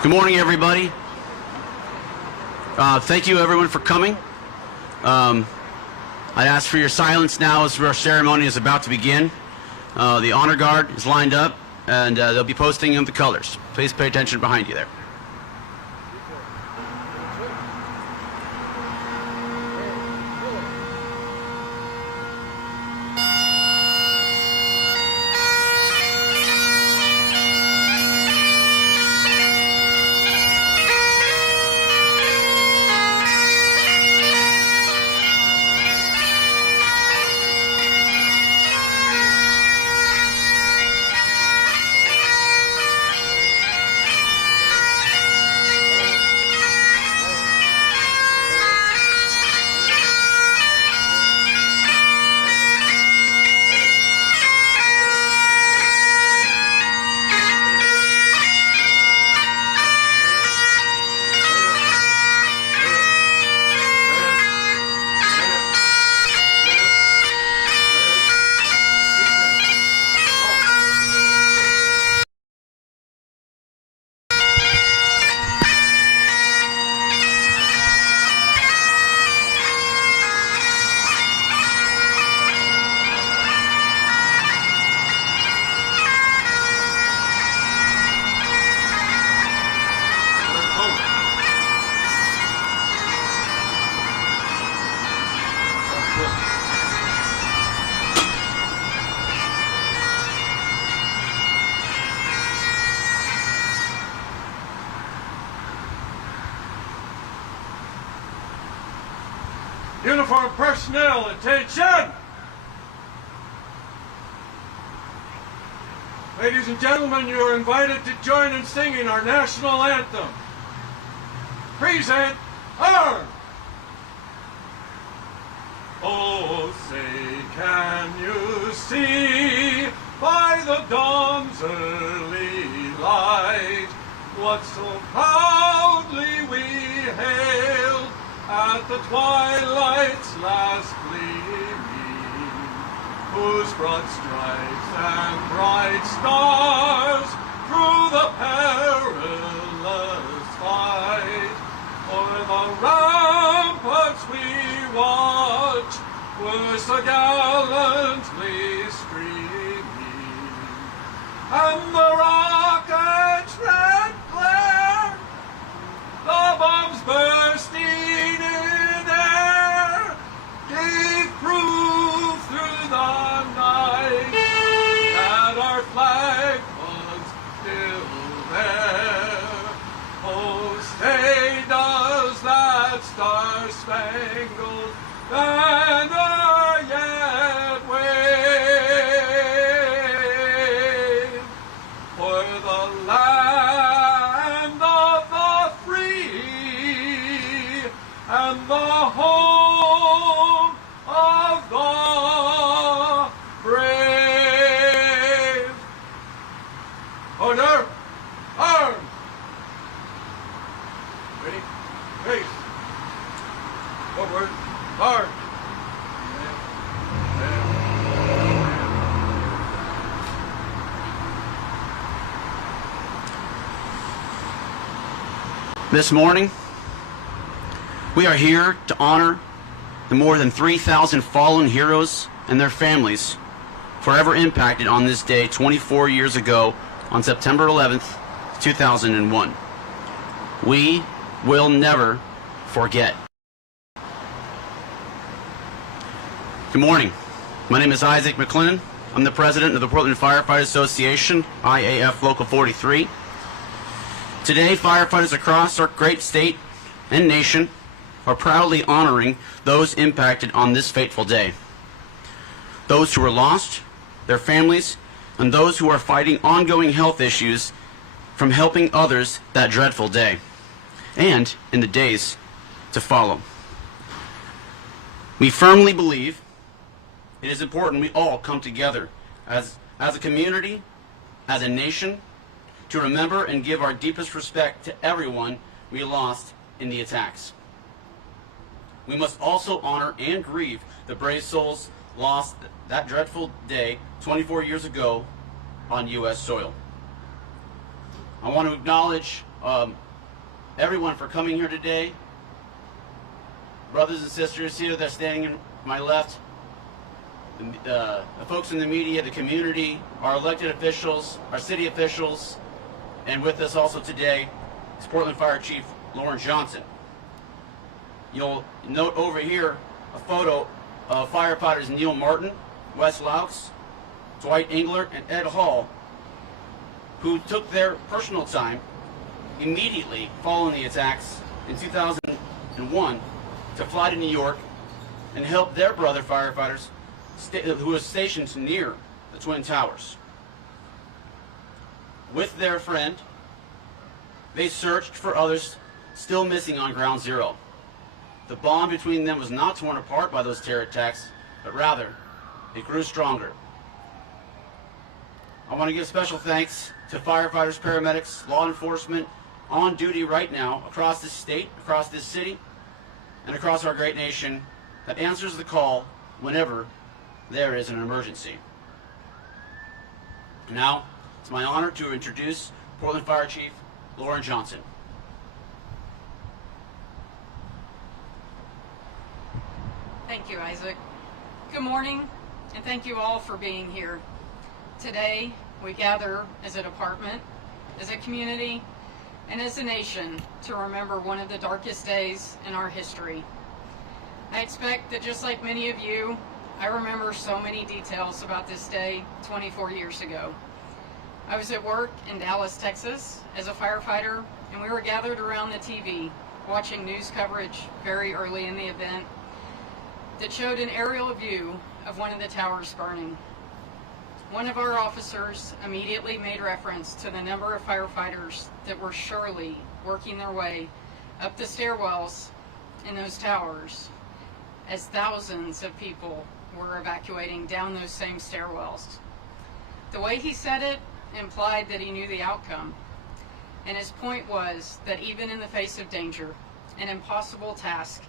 Good morning, everybody. Thank you, everyone, for coming. I ask for your silence now as our ceremony is about to begin. The honor guard is lined up, and they'll be posting in the colors. Please pay attention behind you there. Uniform personnel, attention! Ladies and gentlemen, you are invited to join in singing our national anthem. Present arms! Oh, say, can you see by the dawn's early light what so proudly we hailed at the twilight's last gleaming, whose broad stripes and bright stars through the perilous fight o'er the ramparts we watch were so gallantly streaming, and the rocket's red glare, the bombs bursting in air, gave proof through the night that our flag was still there. Oh, say does that star-spangled banner yet wave for the land of the free and the home of the brave. Order! Arms! Ready? Face! Forward! March! This morning, we are here to honor the more than 3,000 fallen heroes and their families forever impacted on this day 24 years ago on September 11th, 2001. We will never forget. Good morning. My name is Isaac McLennan. I'm the president of the Portland Firefighters Association, IAF Local 43. Today, firefighters across our great state and nation are proudly honoring those impacted on this fateful day. Those who were lost, their families, and those who are fighting ongoing health issues from helping others that dreadful day, and in the days to follow. We firmly believe it is important we all come together as a community, as a nation, to remember and give our deepest respect to everyone we lost in the attacks. We must also honor and grieve the brave souls lost that dreadful day 24 years ago on U.S. soil. I want to acknowledge everyone for coming here today. Brothers and sisters here that are standing on my left, the folks in the media, the community, our elected officials, our city officials, and with us also today is Portland Fire Chief Lauren Johnson. You'll note over here a photo of firefighters Neil Martin, Wes Laux, Dwight Engler, and Ed Hall, who took their personal time immediately following the attacks in 2001 to fly to New York and help their brother firefighters who was stationed near the Twin Towers. With their friend, they searched for others still missing on Ground Zero. The bond between them was not torn apart by those terror attacks, but rather, it grew stronger. I want to give special thanks to firefighters, paramedics, law enforcement on duty right now across this state, across this city, and across our great nation that answers the call whenever there is an emergency. Now, it's my honor to introduce Portland Fire Chief Lauren Johnson. Thank you, Isaac. Good morning, and thank you all for being here. Today, we gather as a department, as a community, and as a nation to remember one of the darkest days in our history. I expect that just like many of you, I remember so many details about this day 24 years ago. I was at work in Dallas, Texas as a firefighter, and we were gathered around the TV watching news coverage very early in the event that showed an aerial view of one of the towers burning. One of our officers immediately made reference to the number of firefighters that were surely working their way up the stairwells in those towers as thousands of people were evacuating down those same stairwells. The way he said it implied that he knew the outcome, and his point was that even in the face of danger, an impossible task,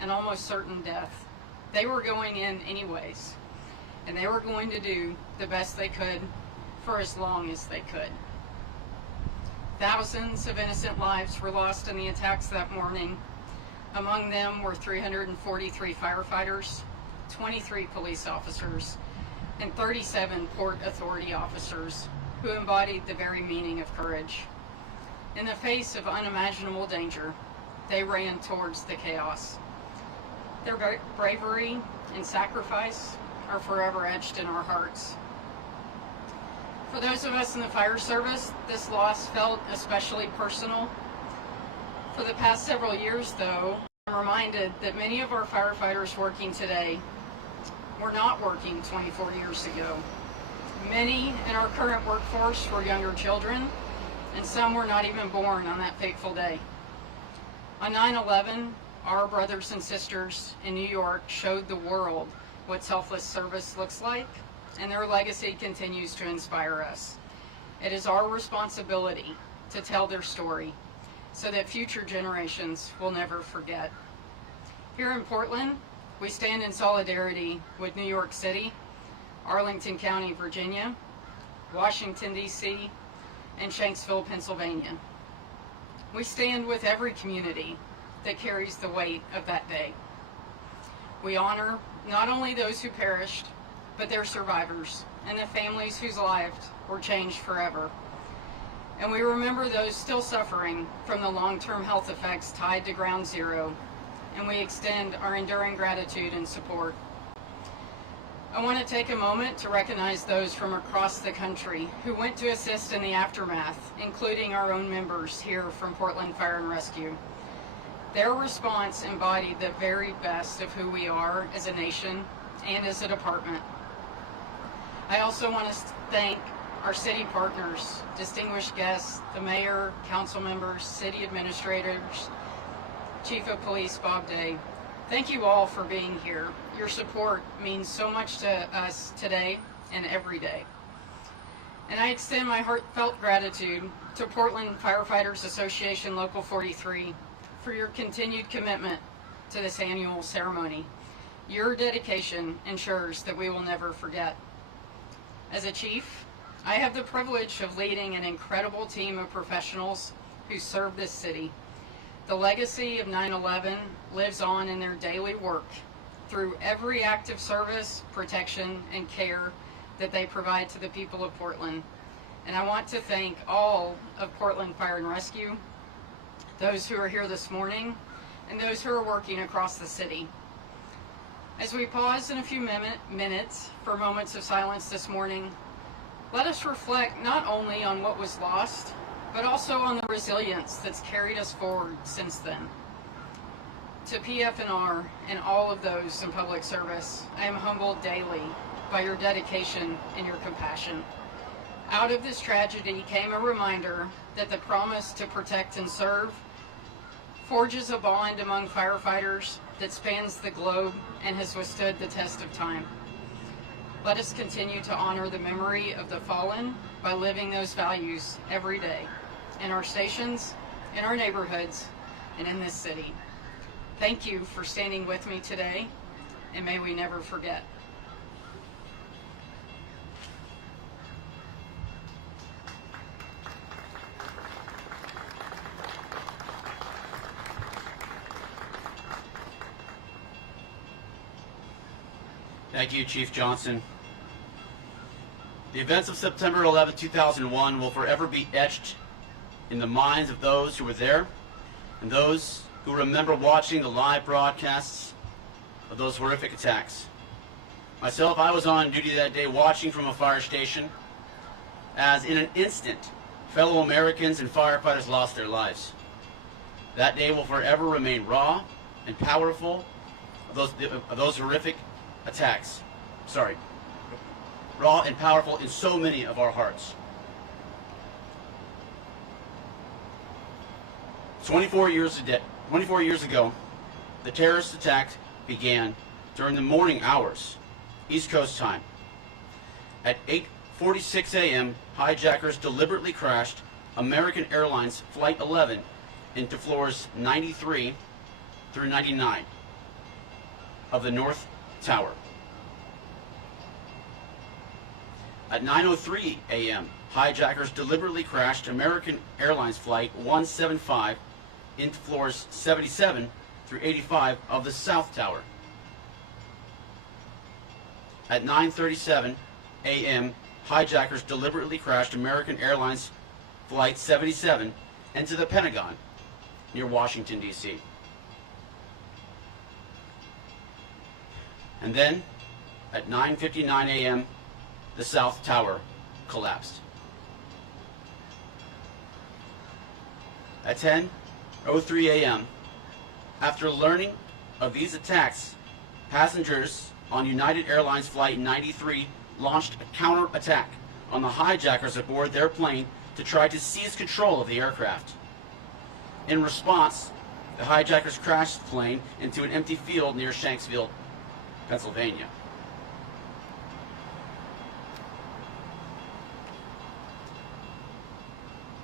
and almost certain death, they were going in anyways, and they were going to do the best they could for as long as they could. Thousands of innocent lives were lost in the attacks that morning. Among them were 343 firefighters, 23 police officers, and 37 Port Authority officers who embodied the very meaning of courage. In the face of unimaginable danger, they ran towards the chaos. Their bravery and sacrifice are forever etched in our hearts. For those of us in the fire service, this loss felt especially personal. For the past several years, though, I'm reminded that many of our firefighters working today were not working 24 years ago. Many in our current workforce were younger children, and some were not even born on that fateful day. On 9/11, our brothers and sisters in New York showed the world what selfless service looks like, and their legacy continues to inspire us. It is our responsibility to tell their story so that future generations will never forget. Here in Portland, we stand in solidarity with New York City, Arlington County, Virginia, Washington, D.C., and Shanksville, Pennsylvania. We stand with every community that carries the weight of that day. We honor not only those who perished, but their survivors and the families whose lives were changed forever. And we remember those still suffering from the long-term health effects tied to Ground Zero, and we extend our enduring gratitude and support. I want to take a moment to recognize those from across the country who went to assist in the aftermath, including our own members here from Portland Fire and Rescue. Their response embodied the very best of who we are as a nation and as a department. I also want to thank our city partners, distinguished guests, the mayor, council members, city administrators, Chief of Police Bob Day. Thank you all for being here. Your support means so much to us today and every day. And I extend my heartfelt gratitude to Portland Firefighters Association Local 43 for your continued commitment to this annual ceremony. Your dedication ensures that we will never forget. As a chief, I have the privilege of leading an incredible team of professionals who serve this city. The legacy of 9/11 lives on in their daily work through every act of service, protection, and care that they provide to the people of Portland. And I want to thank all of Portland Fire and Rescue, those who are here this morning, and those who are working across the city. As we pause in a few minutes for moments of silence this morning, let us reflect not only on what was lost, but also on the resilience that's carried us forward since then. To PFNR and all of those in public service, I am humbled daily by your dedication and your compassion. Out of this tragedy came a reminder that the promise to protect and serve forges a bond among firefighters that spans the globe and has withstood the test of time. Let us continue to honor the memory of the fallen by living those values every day in our stations, in our neighborhoods, and in this city. Thank you for standing with me today, and may we never forget. Thank you, Chief Johnson. The events of September 11, 2001 will forever be etched in the minds of those who were there and those who remember watching the live broadcasts of those horrific attacks. Myself, I was on duty that day watching from a fire station as in an instant, fellow Americans and firefighters lost their lives. That day will forever remain raw and powerful of those horrific attacks. Raw and powerful in so many of our hearts. 24 years ago, the terrorist attack began during the morning hours, East Coast time. At 8:46 a.m., hijackers deliberately crashed American Airlines Flight 11 into floors 93 through 99 of the North Tower. At 9:03 a.m., hijackers deliberately crashed American Airlines Flight 175 into floors 77 through 85 of the South Tower. At 9:37 a.m., hijackers deliberately crashed American Airlines Flight 77 into the Pentagon near Washington, D.C. And then, at 9:59 a.m., the South Tower collapsed. At 10:03 a.m., after learning of these attacks, passengers on United Airlines Flight 93 launched a counterattack on the hijackers aboard their plane to try to seize control of the aircraft. In response, the hijackers crashed the plane into an empty field near Shanksville, Pennsylvania.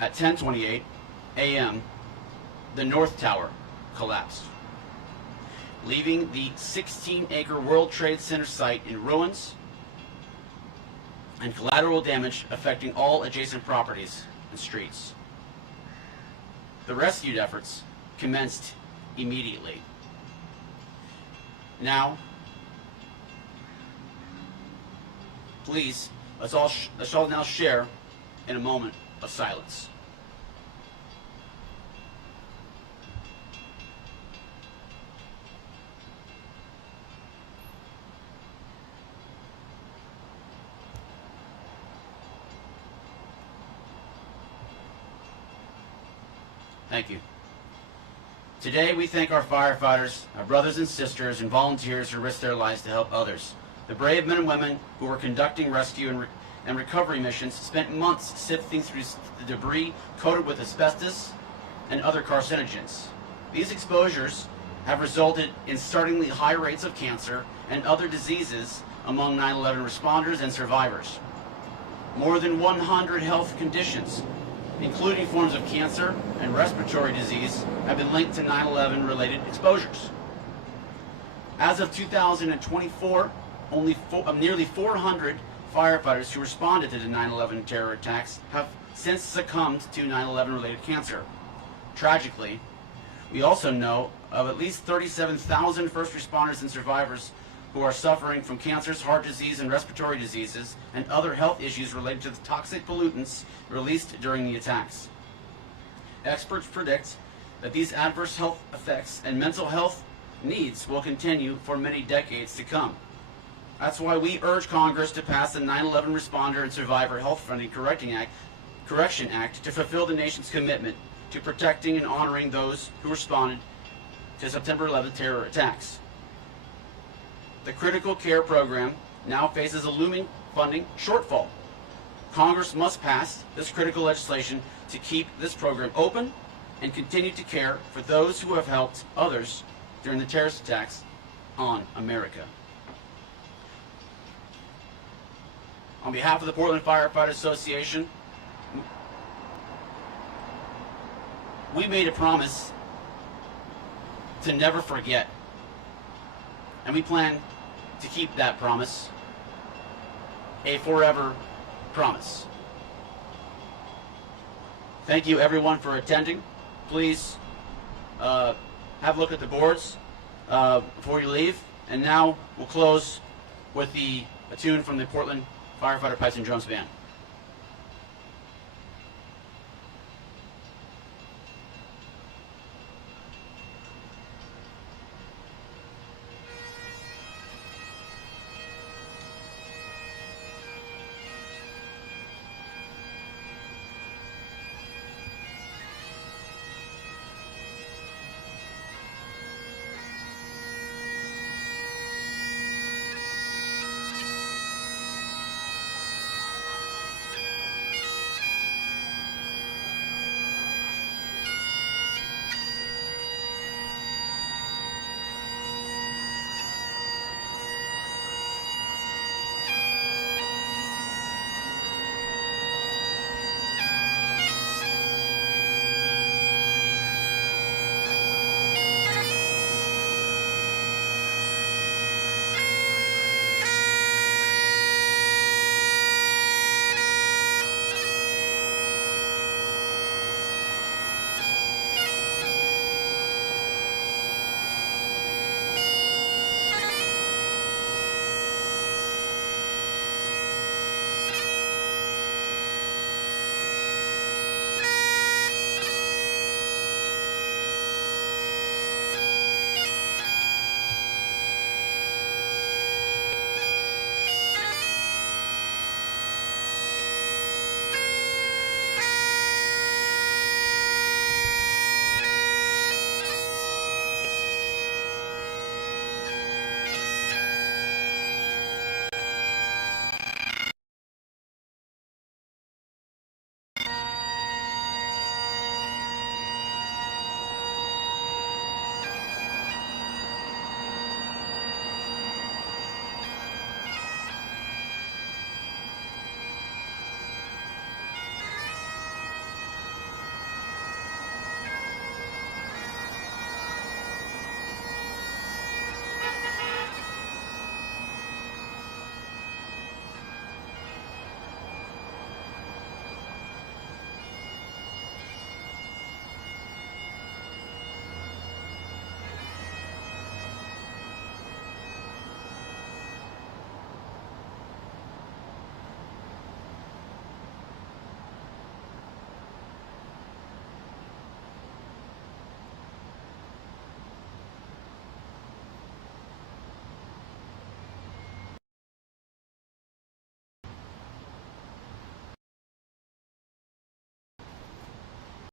At 10:28 a.m., the North Tower collapsed, leaving the 16-acre World Trade Center site in ruins and collateral damage affecting all adjacent properties and streets. The rescue efforts commenced immediately. Now, please, let's all now share in a moment of silence. Thank you. Today we thank our firefighters, our brothers and sisters, and volunteers who risk their lives to help others. The brave men and women who were conducting rescue and recovery missions spent months sifting through the debris coated with asbestos and other carcinogens. These exposures have resulted in startlingly high rates of cancer and other diseases among 9/11 responders and survivors. More than 100 health conditions, including forms of cancer and respiratory disease, have been linked to 9/11 related exposures. As of 2024, nearly 400 firefighters who responded to the 9/11 terror attacks have since succumbed to 9/11 related cancer. Tragically, we also know of at least 37,000 first responders and survivors who are suffering from cancers, heart disease, and respiratory diseases, and other health issues related to the toxic pollutants released during the attacks. Experts predict that these adverse health effects and mental health needs will continue for many decades to come. That's why we urge Congress to pass the 9/11 Responder and Survivor Health Funding Correction Act to fulfill the nation's commitment to protecting and honoring those who responded to September 11th terror attacks. The critical care program now faces a looming funding shortfall. Congress must pass this critical legislation to keep this program open and continue to care for those who have helped others during the terrorist attacks on America. On behalf of the Portland Firefighters Association, we made a promise to never forget, and we plan to keep that promise, a forever promise. Thank you everyone for attending. Please have a look at the boards before you leave. And now we'll close with a tune from the Portland Firefighter Pipes and Drums Band.